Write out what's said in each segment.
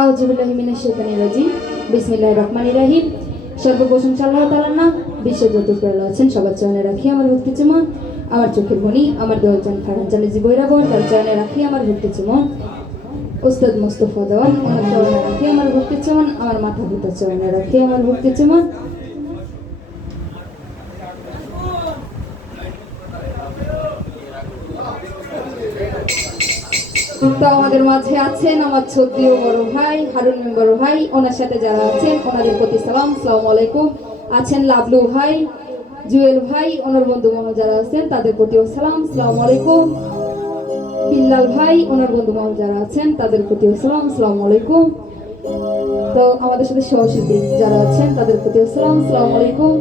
আউজুবিল্লাহিমিনাশাইতানির বিসমিল্লাহির রহমানির রহিম। সর্বপ্রশংসা আল্লাহ তাআলার নাম বিশ্ব যত আছেন, সবার রাখি আমার ভক্তি চুমন। আমার চোখের মনি আমার দোলজান খারান চালে জি বৈরাবর তার চয়নে রাখি আমার ভক্তি চুমন। উস্তাদ মুস্তফা দেওয়ান, ওনার রাখি আমার ভক্তি চুমন। আমার মাথা পিতার চরণে রাখি আমার ভক্তি চুমন। তো আমাদের মাঝে আছেন আমার ছদ্রিয় বড় ভাই, হারুন বড় ভাই, ওনার সাথে যারা আছেন, ওনাদের প্রতি সালাম সালাম আলাইকুম। আছেন লাভলু ভাই, জুয়েল ভাই, ওনার বন্ধু মহল যারা আছেন, তাদের প্রতিও সালাম সালাম আলাইকুম। বিল্লাল ভাই, ওনার বন্ধু মহল যারা আছেন, তাদের প্রতিও সালাম সালাম আলাইকুম। তো আমাদের সাথে সহশিল্পী যারা আছেন, তাদের প্রতিও সালাম সালাম আলাইকুম।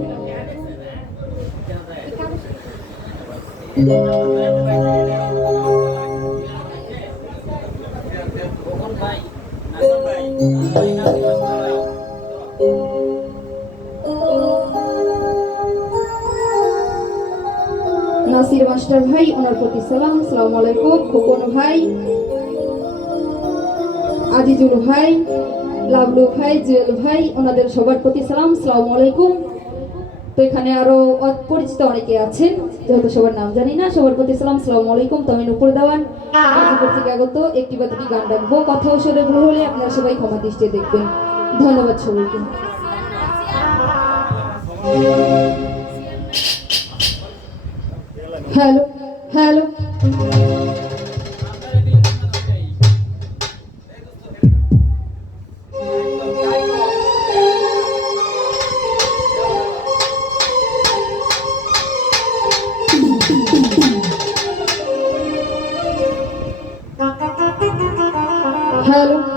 নাসির মাস্টার ভাই, ওনার প্রতি সালাম সালাম আলাইকুম, খোকন ভাই, আজিজুল ভাই লাভলু ভাই, জুয়েল ভাই, ওনাদের সবার প্রতি সালাম সালাম আলাইকুম। তো এখানে আরও পরিচিত অনেকে আছেন, যেহেতু সবার নাম জানি না, সবার প্রতি সালাম সালাম আলাইকুম তো আমি দেওয়ান। থেকে আগত একটি বা দুটি গান রাখব। কথা ওষুধে ভুল হলে আপনারা সবাই ক্ষমা দৃষ্টি দেখবেন। ধন্যবাদ সবাইকে। Hello hello. Hello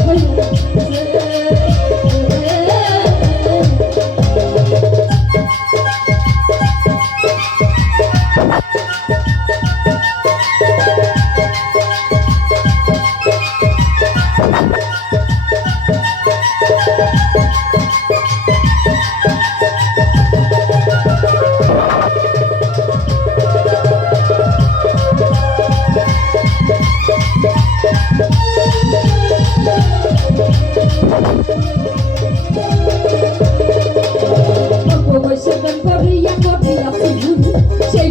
Thank you.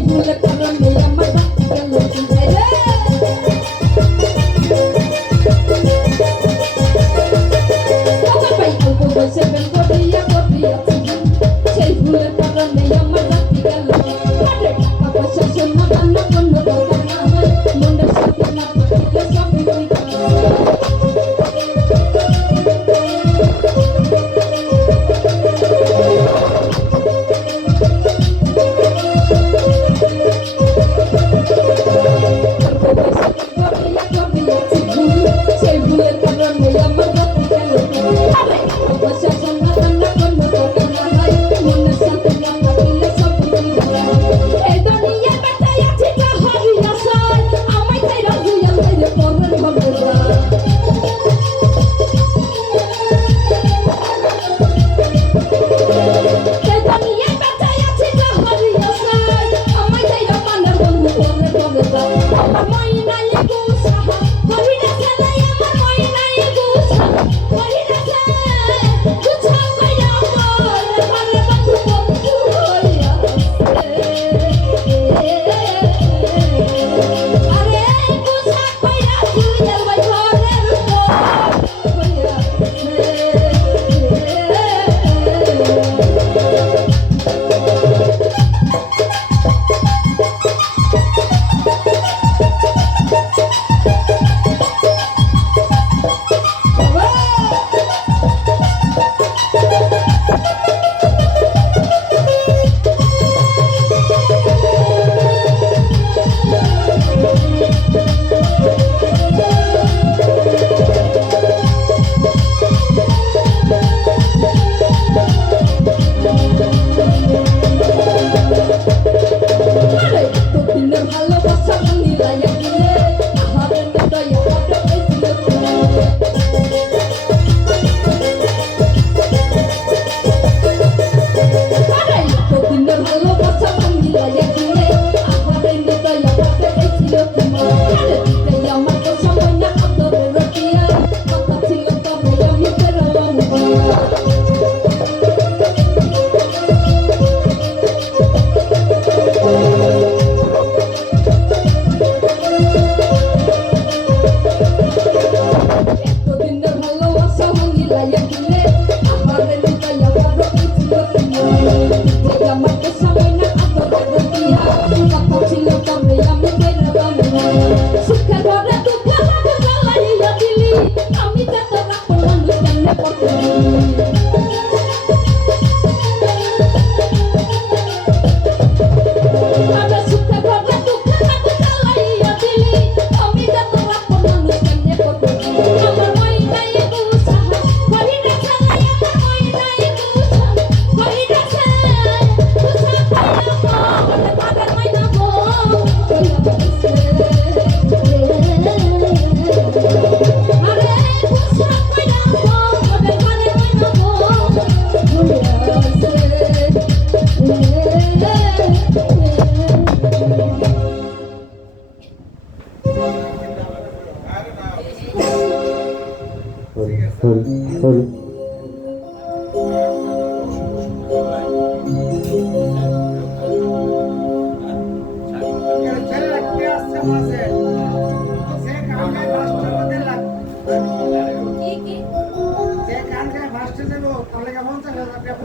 Thank you.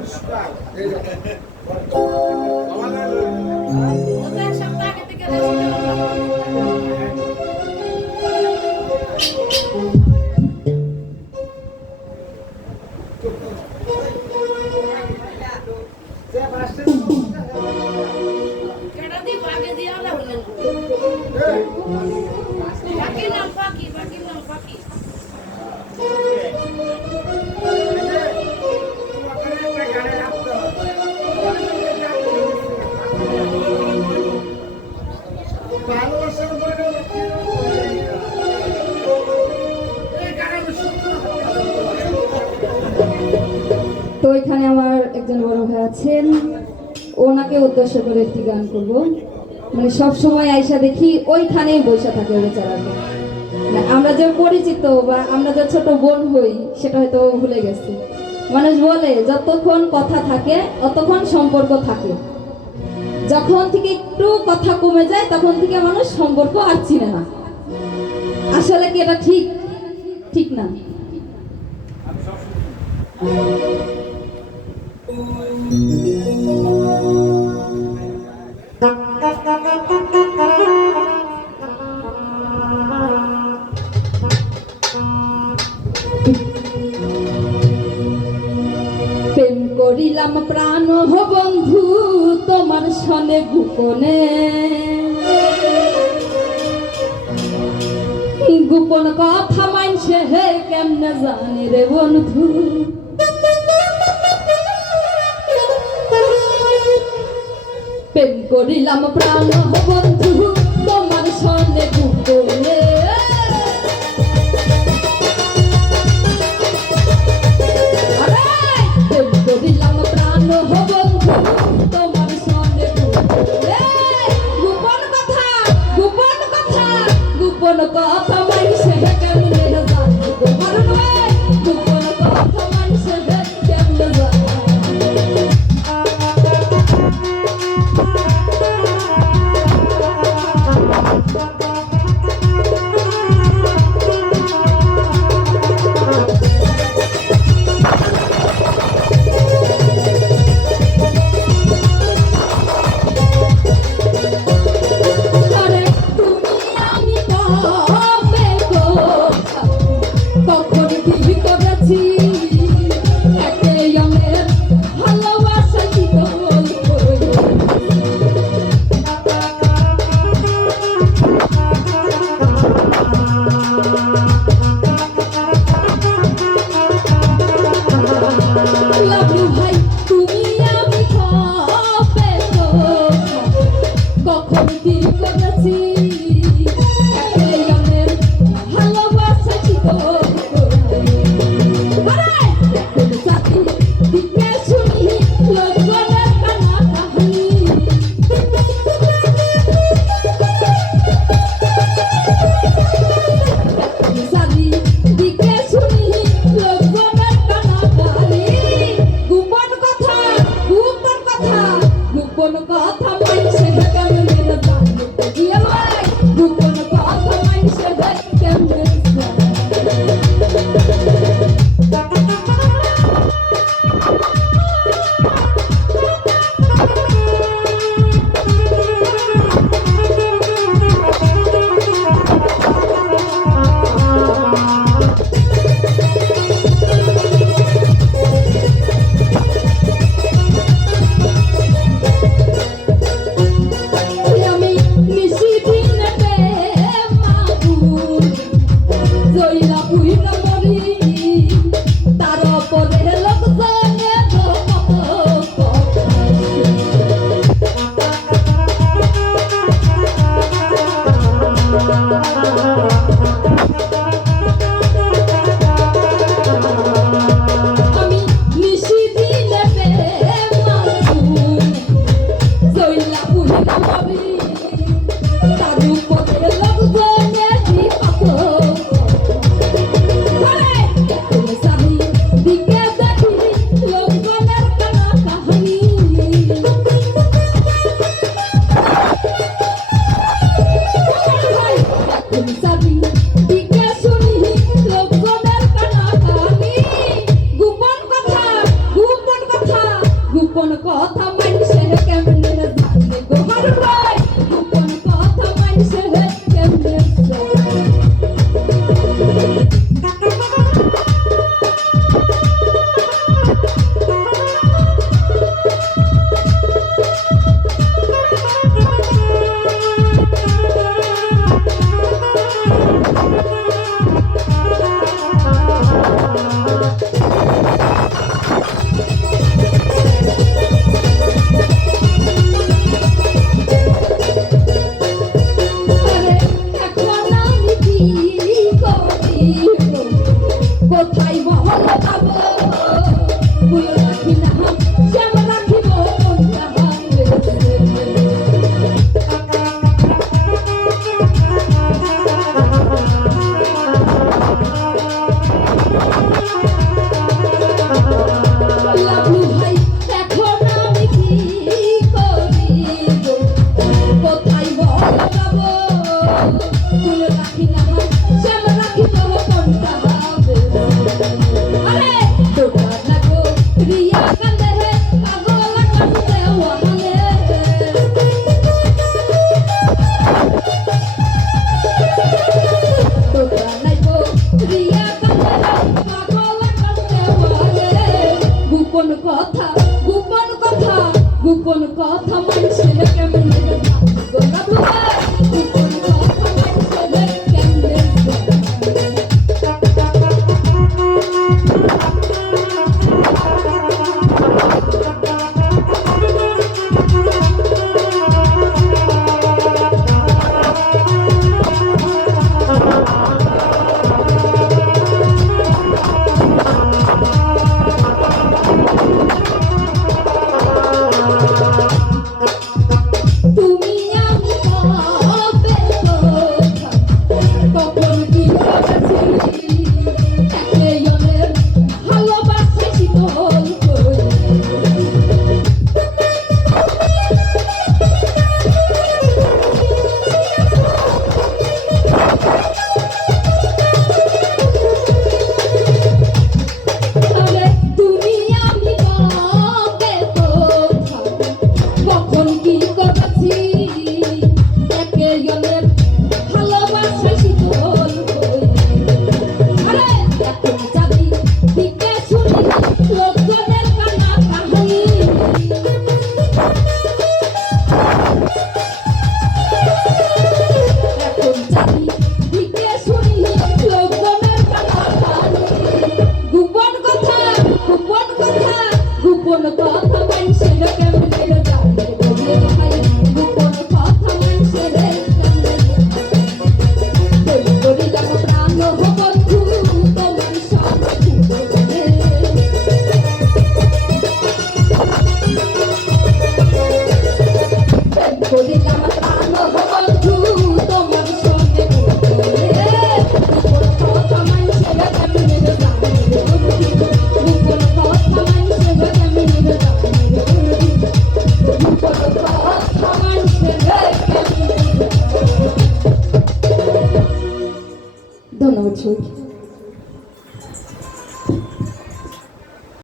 Chicago. একজন বড় ভাই আছেন ওনাকে উদ্দেশ্য করে একটি গান করব। মানে সব সময় আয়সা দেখি ওইখানেই বসে থাকে বেচারা না, আমরা যে পরিচিত বা আমরা যে ছোট বোন হই সেটা হয়তো ভুলে গেছে। মানুষ বলে যতক্ষণ কথা থাকে ততক্ষণ সম্পর্ক থাকে। যখন থেকে একটু কথা কমে যায় তখন থেকে মানুষ সম্পর্ক আর চিনে না। আসলে কি এটা ঠিক? ঠিক না। প্রেম করিলাম প্রাণ হো বন্ধু, তোমার সনে গোপনে। গোপন কথা মানছে হে, কেমনে জানি রে বন্ধু? প্রেম করিলাম প্রাণ বন্ধু তোমার সনে